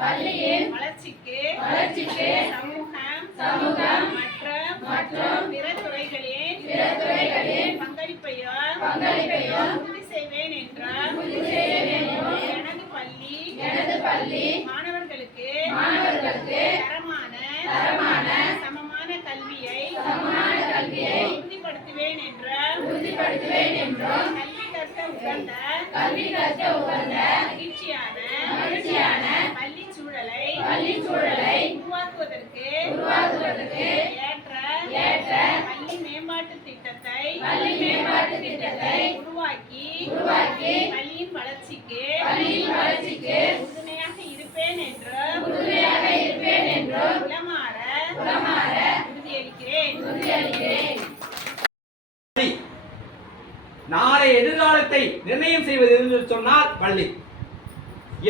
வளர்ச்சிக்கு சமூகம் மற்றும் பிற துறைகளின் பங்களிப்பையும் உறுதி செய்வேன் என்றால் எனது பள்ளி மாணவர்களுக்கு தரமான சமமான கல்வியை உறுதிப்படுத்துவேன் என்றும் கல்வி கற்க உகந்த மகிழ்ச்சியான பள்ளி சூழலை உருவாக்குவதற்கு ஏற்ற பள்ளி மேம்பாட்டு திட்டத்தை உருவாக்கி பள்ளியின் வளர்ச்சிக்கு உறுதுணையாக இருப்பேன் என்று உளமாற உறுதியளிக்கிறேன். நாளை எதிர்காலத்தை நிர்ணயம் செய்வது என்று சொன்னால் பள்ளி.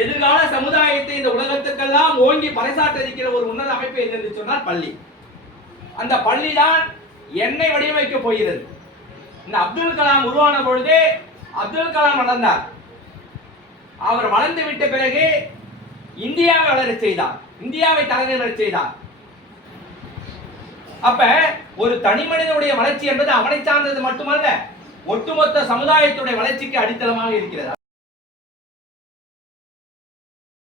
எதிர்கால சமுதாயத்தை இந்த உலகத்துக்கெல்லாம் ஓங்கி பறைசாற்றிருக்கிற ஒரு உன்னத அமைப்பு எது என்று சொன்னால் பள்ளி. அந்த பள்ளி தான் என்னை வடிவமைக்க போகிறது. இந்த அப்துல் கலாம் உருவான பொழுது அப்துல் கலாம் வளர்ந்தார். அவர் வளர்ந்து விட்ட பிறகு இந்தியாவை வளரச் செய்தார், இந்தியாவை தலைநிறுவச் செய்தார். அப்ப ஒரு தனி மனிதனுடைய வளர்ச்சி என்பது அவனை சார்ந்தது மட்டுமல்ல, ஒட்டுமொத்த சமுதாயத்துடைய வளர்ச்சிக்கு அடித்தளமாக இருக்கிறது.